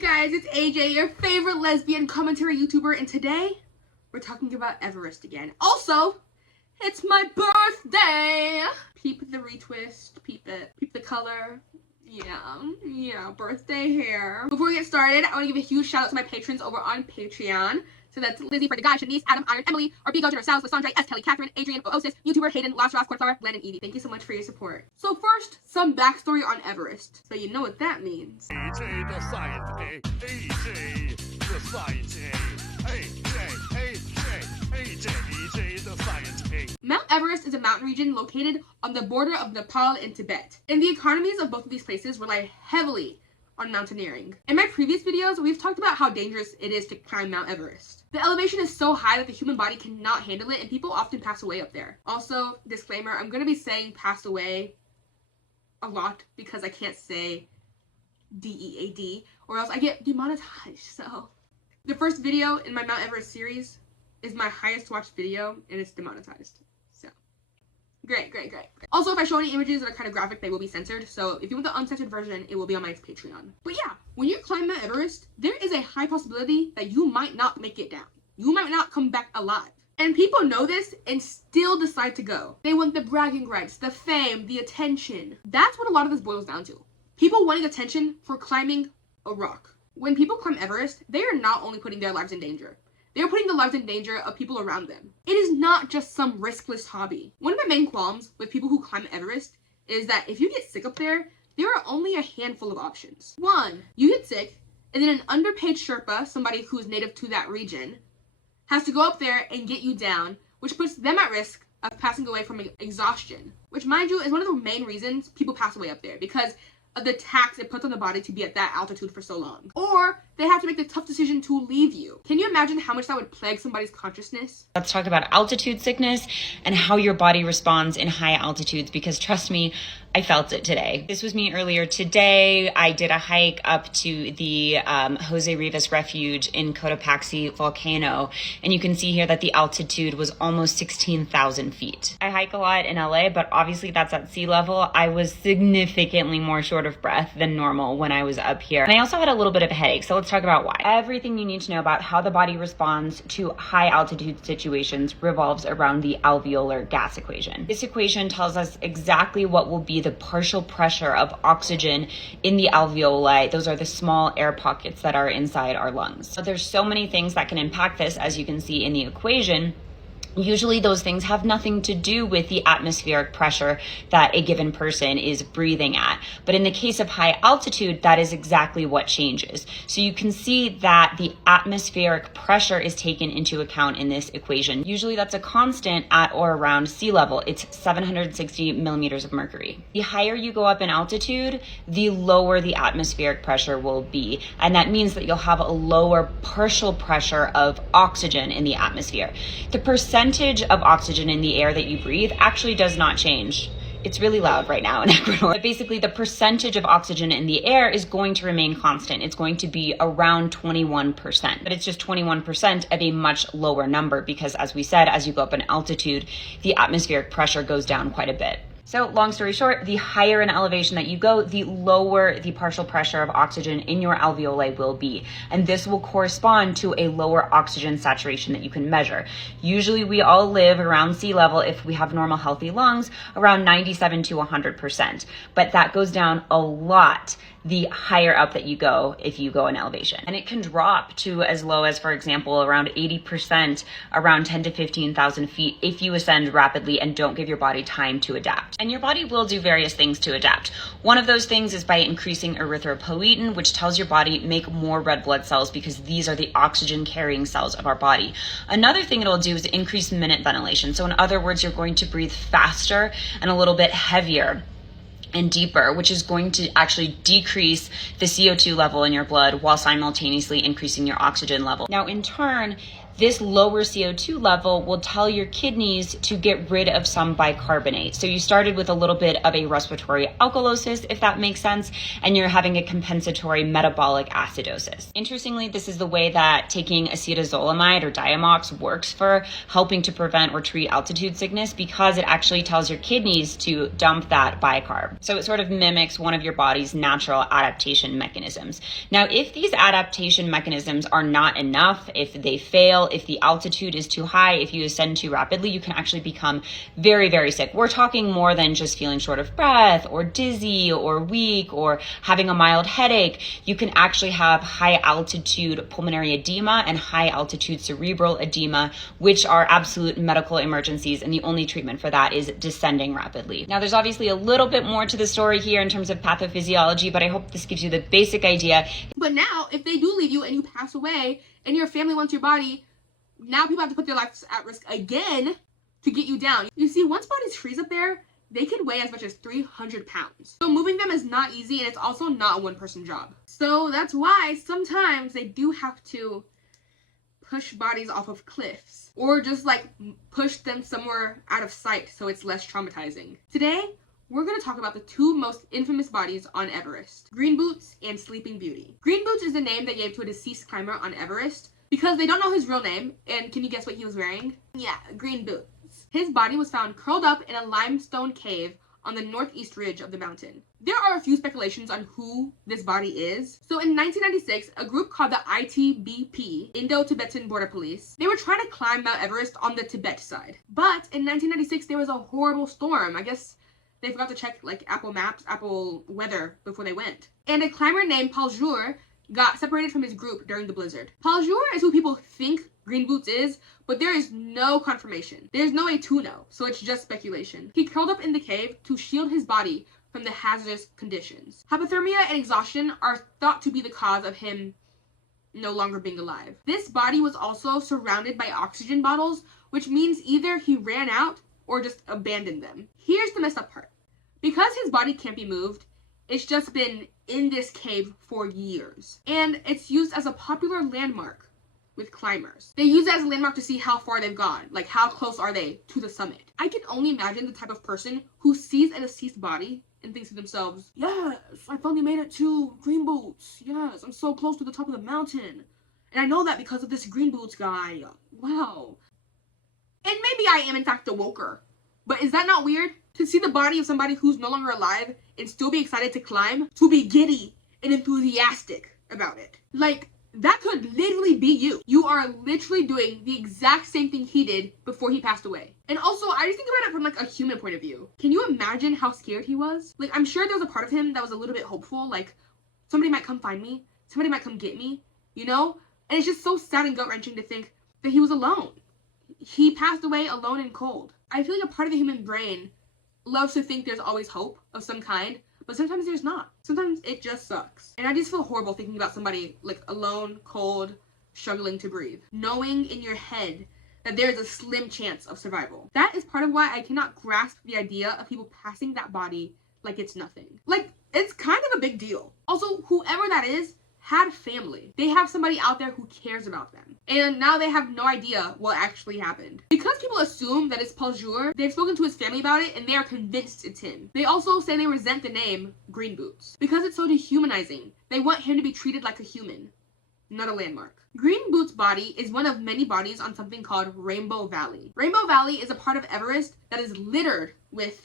guys, it's AJ, your favorite lesbian commentary YouTuber, and today we're talking about Everest again. Also, it's my birthday! Peep the retwist, peep it, peep the color. Yeah, birthday hair. Before we get started, I want to give a huge shout out to my patrons over on Patreon. So that's Lizzie, for the guy, Shanice, Adam, Iron, Emily, Arbigo, Jenner, Sal's, Lysandre, S. Kelly, Catherine, Adrian, Oosis, YouTuber, Hayden, Last Ross, Cornflower, Glenn, and Edie. Thank you so much for your support. So first, some backstory on Everest. So you know what that means. AJ the science, AJ the science, AJ the science. Mount Everest is a mountain region located on the border of Nepal and Tibet. And the economies of both of these places rely heavily on mountaineering. In my previous videos, we've talked about how dangerous it is to climb Mount Everest. The elevation is so high that the human body cannot handle it, and people often pass away up there. Also, disclaimer, I'm going to be saying pass away a lot because I can't say DEAD or else I get demonetized. So the first video in my Mount Everest series is my highest watched video and it's demonetized. So great. Also, if I show any images that are kind of graphic, they will be censored. So if you want the uncensored version, it will be on my Patreon. But yeah, when you climb Mount Everest, there is a high possibility that you might not make it down. You might not come back alive. And people know this and still decide to go. They want the bragging rights, the fame, the attention. That's what a lot of this boils down to. People wanting attention for climbing a rock. When people climb Everest, they are not only putting their lives in danger. They are putting the lives in danger of people around them. It is not just some riskless hobby. One of my main qualms with people who climb Everest is that if you get sick up there are only a handful of options. One, you get sick, and then an underpaid Sherpa, somebody who is native to that region, has to go up there and get you down, which puts them at risk of passing away from exhaustion, which, mind you, is one of the main reasons people pass away up there, because of the tax it puts on the body to be at that altitude for so long. Or they have to make the tough decision to leave you. Can you imagine how much that would plague somebody's consciousness? Let's talk about altitude sickness and how your body responds in high altitudes, because trust me, I felt it today. This was me earlier today. I did a hike up to the Jose Rivas Refuge in Cotopaxi volcano, and you can see here that the altitude was almost 16,000 feet. I hike a lot in LA, but obviously that's at sea level. I was significantly more short of breath than normal when I was up here. And I also had a little bit of a headache, so let's talk about why. Everything you need to know about how the body responds to high altitude situations revolves around the alveolar gas equation. This equation tells us exactly what will be the partial pressure of oxygen in the alveoli. Those are the small air pockets that are inside our lungs. So there's so many things that can impact this, as you can see in the equation. Usually those things have nothing to do with the atmospheric pressure that a given person is breathing at. But in the case of high altitude, that is exactly what changes. So you can see that the atmospheric pressure is taken into account in this equation. Usually that's a constant at or around sea level. It's 760 millimeters of mercury. The higher you go up in altitude, the lower the atmospheric pressure will be. And that means that you'll have a lower partial pressure of oxygen in the atmosphere. The percentage of oxygen in the air that you breathe actually does not change. It's really loud right now in Ecuador. But basically, the percentage of oxygen in the air is going to remain constant. It's going to be around 21%. But it's just 21% of a much lower number because, as we said, as you go up in altitude, the atmospheric pressure goes down quite a bit. So long story short, the higher in elevation that you go, the lower the partial pressure of oxygen in your alveoli will be. And this will correspond to a lower oxygen saturation that you can measure. Usually we all live around sea level, if we have normal healthy lungs, around 97 to 100%. But that goes down a lot the higher up that you go if you go in elevation. And it can drop to as low as, for example, around 80%, around 10 to 15,000 feet if you ascend rapidly and don't give your body time to adapt. And your body will do various things to adapt. One of those things is by increasing erythropoietin, which tells your body make more red blood cells because these are the oxygen carrying cells of our body. Another thing it'll do is increase minute ventilation. So in other words, you're going to breathe faster and a little bit heavier and deeper, which is going to actually decrease the CO2 level in your blood while simultaneously increasing your oxygen level. Now, in turn, this lower CO2 level will tell your kidneys to get rid of some bicarbonate. So you started with a little bit of a respiratory alkalosis, if that makes sense, and you're having a compensatory metabolic acidosis. Interestingly, this is the way that taking acetazolamide or Diamox works for helping to prevent or treat altitude sickness, because it actually tells your kidneys to dump that bicarb. So it sort of mimics one of your body's natural adaptation mechanisms. Now, if these adaptation mechanisms are not enough, if they fail, if the altitude is too high, if you ascend too rapidly, you can actually become very, very sick. We're talking more than just feeling short of breath or dizzy or weak or having a mild headache. You can actually have high altitude pulmonary edema and high altitude cerebral edema, which are absolute medical emergencies, and the only treatment for that is descending rapidly. Now, there's obviously a little bit more to the story here in terms of pathophysiology, but I hope this gives you the basic idea. But now, if they do leave you and you pass away and your family wants your body, now people have to put their lives at risk again to get you down. You see, once bodies freeze up there, they could weigh as much as 300 pounds. So moving them is not easy, and it's also not a one-person job. So that's why sometimes they do have to push bodies off of cliffs or just like push them somewhere out of sight so it's less traumatizing. Today, we're going to talk about the two most infamous bodies on Everest, Green Boots and Sleeping Beauty. Green Boots is the name they gave to a deceased climber on Everest because they don't know his real name. And can you guess what he was wearing? Yeah, green boots. His body was found curled up in a limestone cave on the northeast ridge of the mountain. There are a few speculations on who this body is. So in 1996, a group called the ITBP, Indo-Tibetan Border Police, they were trying to climb Mount Everest on the Tibet side. But in 1996, there was a horrible storm. I guess they forgot to check like Apple Maps, Apple weather before they went. And a climber named Paul Jour got separated from his group during the blizzard. Paul Jour is who people think Green Boots is, but there is no confirmation. There's no way to know, so it's just speculation. He curled up in the cave to shield his body from the hazardous conditions. Hypothermia and exhaustion are thought to be the cause of him no longer being alive. This body was also surrounded by oxygen bottles, which means either he ran out or just abandoned them. Here's the messed up part. Because his body can't be moved, it's just been in this cave for years. And it's used as a popular landmark with climbers. They use it as a landmark to see how far they've gone, like how close are they to the summit. I can only imagine the type of person who sees a deceased body and thinks to themselves, yes, I finally made it to Green Boots. Yes, I'm so close to the top of the mountain. And I know that because of this Green Boots guy. Wow. And maybe I am in fact a woker. But is that not weird? To see the body of somebody who's no longer alive and still be excited to climb, to be giddy and enthusiastic about it. Like, that could literally be you. You are literally doing the exact same thing he did before he passed away. And also, I just think about it from like a human point of view. Can you imagine how scared he was? Like, I'm sure there was a part of him that was a little bit hopeful, like somebody might come find me, somebody might come get me, you know? And it's just so sad and gut-wrenching to think that he was alone. He passed away alone and cold. I feel like a part of the human brain loves to think there's always hope of some kind, but sometimes there's not. Sometimes it just sucks. And I just feel horrible thinking about somebody like alone, cold, struggling to breathe, knowing in your head that there's a slim chance of survival. That is part of why I cannot grasp the idea of people passing that body like it's nothing. Like, it's kind of a big deal. Also, whoever that is had family. They have somebody out there who cares about them. And now they have no idea what actually happened. Because people assume that it's Paul Jour, they've spoken to his family about it and they are convinced it's him. They also say they resent the name Green Boots because it's so dehumanizing. They want him to be treated like a human, not a landmark. Green Boots' body is one of many bodies on something called Rainbow Valley. Rainbow Valley is a part of Everest that is littered with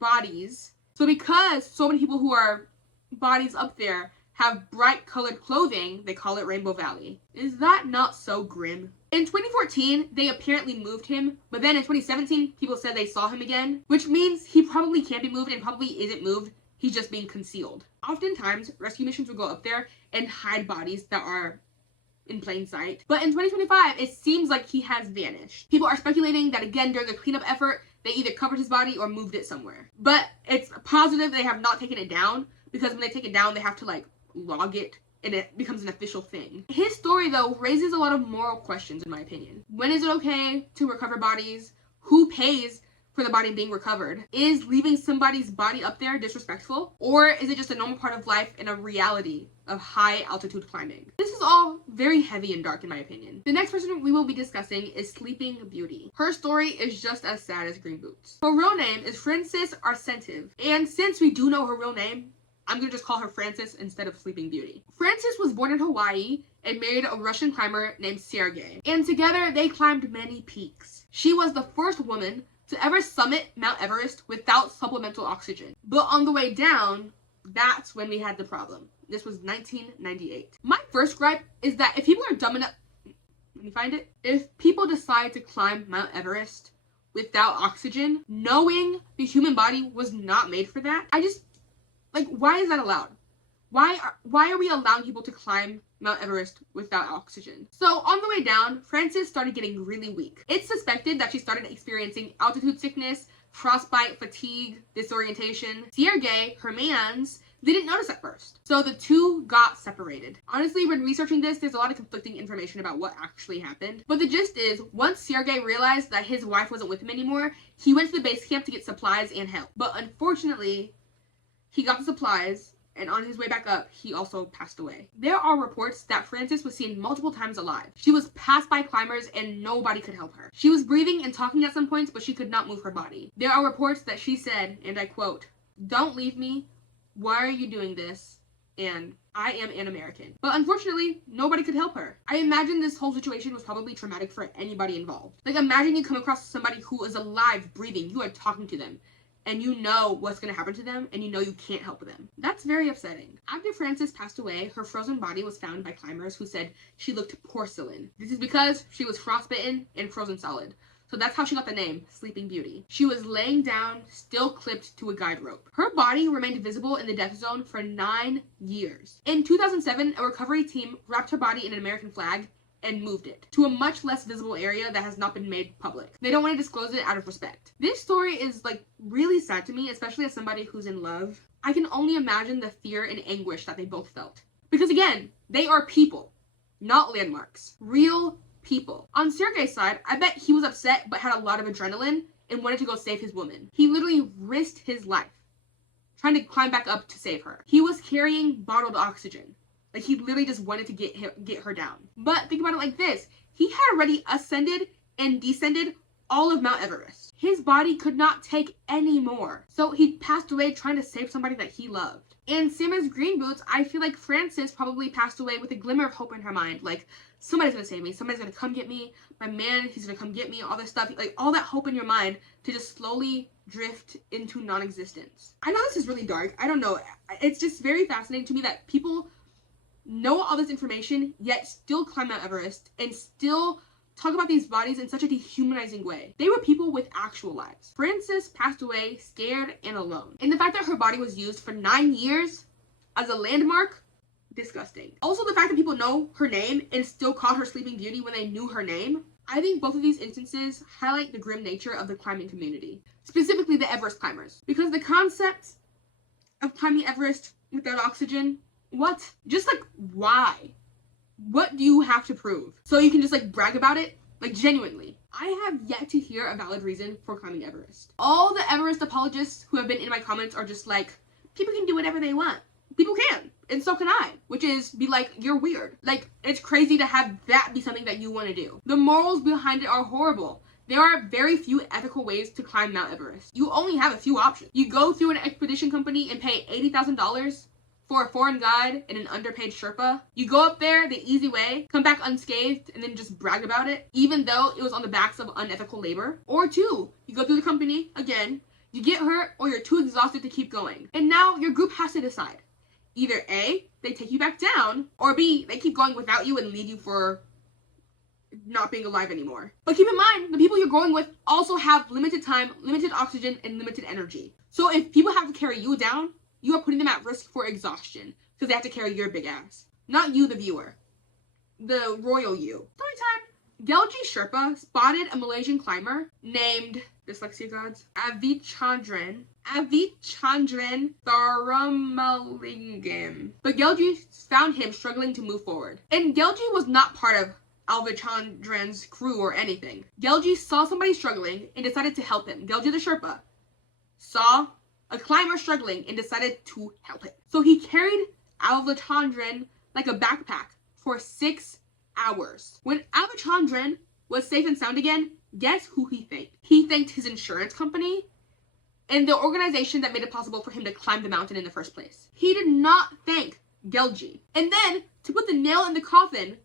bodies. So because so many people who are bodies up there have bright colored clothing, they call it Rainbow Valley. Is that not so grim? In 2014, they apparently moved him, but then in 2017, people said they saw him again, which means he probably can't be moved and probably isn't moved. He's just being concealed. Oftentimes, rescue missions will go up there and hide bodies that are in plain sight. But in 2025, it seems like he has vanished. People are speculating that again, during a cleanup effort, they either covered his body or moved it somewhere. But it's positive they have not taken it down, because when they take it down, they have to like log it and it becomes an official thing. His story though raises a lot of moral questions in my opinion. When is it okay to recover bodies? Who pays for the body being recovered? Is leaving somebody's body up there disrespectful? Or is it just a normal part of life and a reality of high altitude climbing? This is all very heavy and dark in my opinion. The next person we will be discussing is Sleeping Beauty. Her story is just as sad as Green Boots. Her real name is Frances Arsentive, and since we do know her real name, I'm gonna just call her Frances instead of Sleeping Beauty. Frances was born in Hawaii and married a Russian climber named Sergei, and together they climbed many peaks. She was the first woman to ever summit Mount Everest without supplemental oxygen. But on the way down, that's when we had the problem. This was 1998. My first gripe is that if people are dumb enough, let me find it. If people decide to climb Mount Everest without oxygen, knowing the human body was not made for that, why is that allowed? Why are we allowing people to climb Mount Everest without oxygen? So on the way down, Frances started getting really weak. It's suspected that she started experiencing altitude sickness, frostbite, fatigue, disorientation. Sergei, her mans, didn't notice at first. So the two got separated. Honestly, when researching this, there's a lot of conflicting information about what actually happened. But the gist is, once Sergei realized that his wife wasn't with him anymore, he went to the base camp to get supplies and help. But unfortunately, he got the supplies, and on his way back up, he also passed away. There are reports that Frances was seen multiple times alive. She was passed by climbers and nobody could help her. She was breathing and talking at some points, but she could not move her body. There are reports that she said, and I quote, "Don't leave me. Why are you doing this? And I am an American." But unfortunately, nobody could help her. I imagine this whole situation was probably traumatic for anybody involved. Like, imagine you come across somebody who is alive, breathing, you are talking to them, and you know what's going to happen to them, and you know you can't help them. That's very upsetting. After Frances passed away, her frozen body was found by climbers who said she looked porcelain. This is because she was frostbitten and frozen solid. So that's how she got the name, Sleeping Beauty. She was laying down, still clipped to a guide rope. Her body remained visible in the death zone for 9 years. In 2007, a recovery team wrapped her body in an American flag and moved it to a much less visible area that has not been made public. They don't want to disclose it out of respect. This story is really sad to me, especially as somebody who's in love. I can only imagine the fear and anguish that they both felt. Because again, they are people, not landmarks. Real people. On Sergei's side, I bet he was upset but had a lot of adrenaline and wanted to go save his woman. He literally risked his life trying to climb back up to save her. He was carrying bottled oxygen. He literally just wanted to get her down. But think about it like this. He had already ascended and descended all of Mount Everest. His body could not take any more. So he passed away trying to save somebody that he loved. And same as Green Boots, I feel like Frances probably passed away with a glimmer of hope in her mind. Somebody's gonna save me. Somebody's gonna come get me. My man, he's gonna come get me. All this stuff. All that hope in your mind to just slowly drift into non-existence. I know this is really dark. I don't know. It's just very fascinating to me that people know all this information, yet still climb Mount Everest and still talk about these bodies in such a dehumanizing way. They were people with actual lives. Frances passed away scared and alone. And the fact that her body was used for 9 years as a landmark, disgusting. Also, the fact that people know her name and still call her Sleeping Beauty when they knew her name, I think both of these instances highlight the grim nature of the climbing community, specifically the Everest climbers. Because the concept of climbing Everest without oxygen, what? Just why? What do you have to prove? So you can just brag about it? Genuinely. I have yet to hear a valid reason for climbing Everest. All the Everest apologists who have been in my comments are just people can do whatever they want. People can. And so can I. Which is you're weird. It's crazy to have that be something that you want to do. The morals behind it are horrible. There are very few ethical ways to climb Mount Everest. You only have a few options. You go through an expedition company and pay $80,000 for a foreign guide and an underpaid Sherpa. You go up there the easy way, come back unscathed, and then just brag about it, even though it was on the backs of unethical labor. Or 2, you go through the company, again, you get hurt, or you're too exhausted to keep going. And now your group has to decide. Either A, they take you back down, or B, they keep going without you and leave you for not being alive anymore. But keep in mind, the people you're going with also have limited time, limited oxygen, and limited energy. So if people have to carry you down, you are putting them at risk for exhaustion because they have to carry your big ass. Not you, the viewer. The royal you. Story time. Gelji Sherpa spotted a Malaysian climber named, dyslexia gods, Avichandran Tharamalingam. But Gelji found him struggling to move forward. And Gelji was not part of Avichandran's crew or anything. Gelji saw somebody struggling and decided to help him. Gelji the Sherpa saw a climber struggling and decided to help him. So he carried Avichandran like a backpack for 6 hours. When Albatron was safe and sound again, guess who he thanked? He thanked his insurance company and the organization that made it possible for him to climb the mountain in the first place. He did not thank Gelji. And then, to put the nail in the coffin,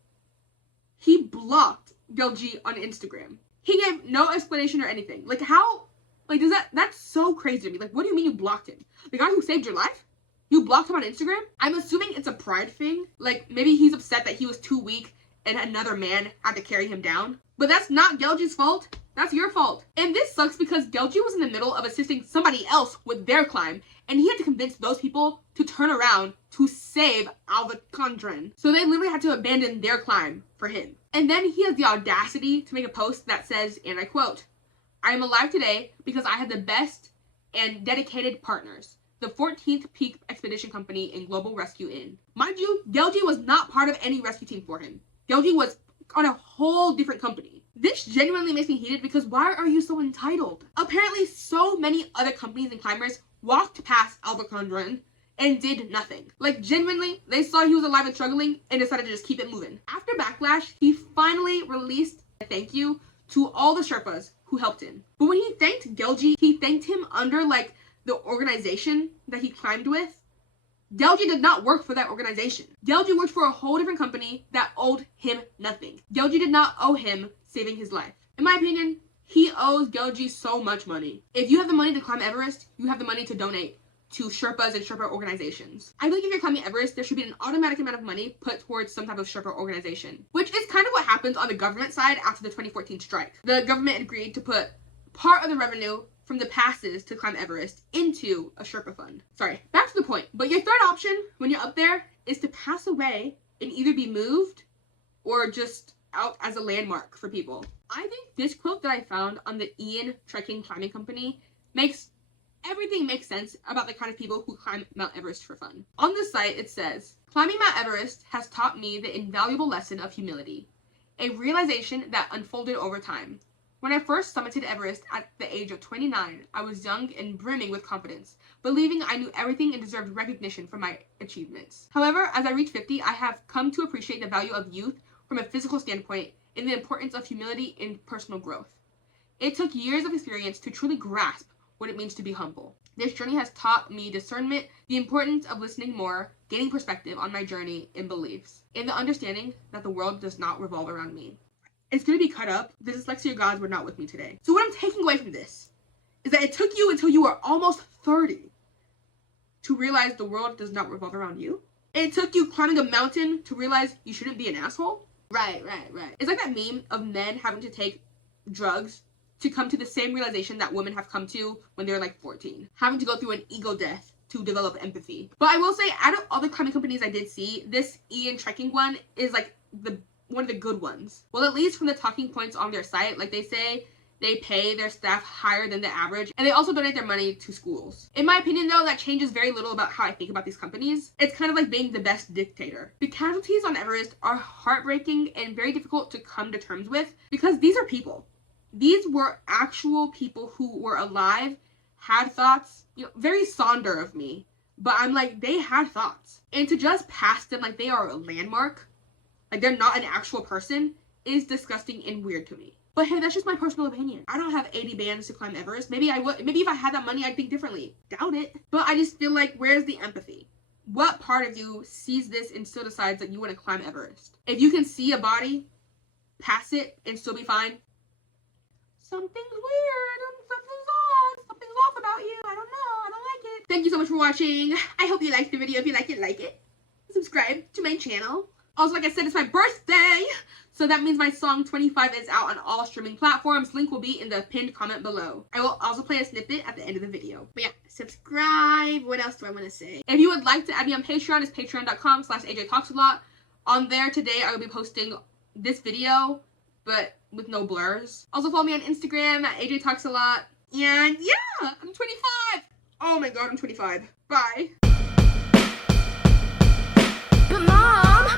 he blocked Gelji on Instagram. He gave no explanation or anything. Like, how, like, that's so crazy to me. Like, what do you mean you blocked him? The guy who saved your life? You blocked him on Instagram? I'm assuming it's a pride thing. Like, maybe he's upset that he was too weak and another man had to carry him down. But that's not Gelji's fault. That's your fault. And this sucks because Gelji was in the middle of assisting somebody else with their climb, and he had to convince those people to turn around to save Albatron. So they literally had to abandon their climb for him. And then he has the audacity to make a post that says, and I quote, "I am alive today because I had the best and dedicated partners. The 14th Peak Expedition Company and Global Rescue Inn." Mind you, Gelji was not part of any rescue team for him. Gelji was on a whole different company. This genuinely makes me heated because why are you so entitled? Apparently, so many other companies and climbers walked past Albatron and did nothing. Like, genuinely, they saw he was alive and struggling and decided to just keep it moving. After backlash, he finally released a thank you to all the Sherpas who helped him. But when he thanked Gelji, he thanked him under, like, the organization that he climbed with. Gelji did not work for that organization. Gelji worked for a whole different company that owed him nothing. Gelji did not owe him saving his life. In my opinion, he owes Gelji so much money. If you have the money to climb Everest, you have the money to donate to Sherpas and Sherpa organizations. I feel like if you're climbing Everest, there should be an automatic amount of money put towards some type of Sherpa organization, which is kind of what happens on the government side after the 2014 strike. The government agreed to put part of the revenue from the passes to climb Everest into a Sherpa fund. Sorry, back to the point. But your third option when you're up there is to pass away and either be moved or just out as a landmark for people. I think this quote that I found on the Ian Trekking Climbing Company makes everything make sense about the kind of people who climb Mount Everest for fun. On the site, it says, "Climbing Mount Everest has taught me the invaluable lesson of humility, a realization that unfolded over time. When I first summited Everest at the age of 29, I was young and brimming with confidence, believing I knew everything and deserved recognition for my achievements. However, as I reach 50, I have come to appreciate the value of youth from a physical standpoint and the importance of humility in personal growth. It took years of experience to truly grasp what it means to be humble. This journey has taught me discernment, the importance of listening more, gaining perspective on my journey and beliefs, and the understanding that the world does not revolve around me." It's going to be cut up. The dyslexia gods were not with me today. So what I'm taking away from this is that it took you until you were almost 30 to realize the world does not revolve around you. It took you climbing a mountain to realize you shouldn't be an asshole. Right. It's like that meme of men having to take drugs to come to the same realization that women have come to when they're like 14. Having to go through an ego death to develop empathy. But I will say, out of all the climbing companies I did see, this Ian Trekking one is like one of the good ones. Well, at least from the talking points on their site, like they say they pay their staff higher than the average, and they also donate their money to schools. In my opinion, though, that changes very little about how I think about these companies. It's kind of like being the best dictator. The casualties on Everest are heartbreaking and very difficult to come to terms with because these are people. These were actual people who were alive, had thoughts, very Sonder of me, but I'm like, they had thoughts. And to just pass them like they are a landmark, like they're not an actual person, is disgusting and weird to me. But hey, that's just my personal opinion. I don't have 80 bands to climb Everest. Maybe I would. Maybe if I had that money, I'd think differently. Doubt it. But I just feel like, where's the empathy? What part of you sees this and still decides that you want to climb Everest? If you can see a body, pass it, and still be fine, something's weird. Something's off about you. I don't know. I don't like it. Thank you so much for watching. I hope you liked the video. If you like it. Subscribe to my channel. Also, like I said, it's my birthday, so that means my song 25 is out on all streaming platforms. Link will be in the pinned comment below. I will also play a snippet at the end of the video. But yeah, subscribe. What else do I want to say? If you would like to add me on Patreon, it's patreon.com/AJTalksAlot. On there today, I will be posting this video, but with no blurs. Also follow me on Instagram at AJTalksAlot. And yeah, I'm 25. Oh my god, I'm 25. Bye. But Mom!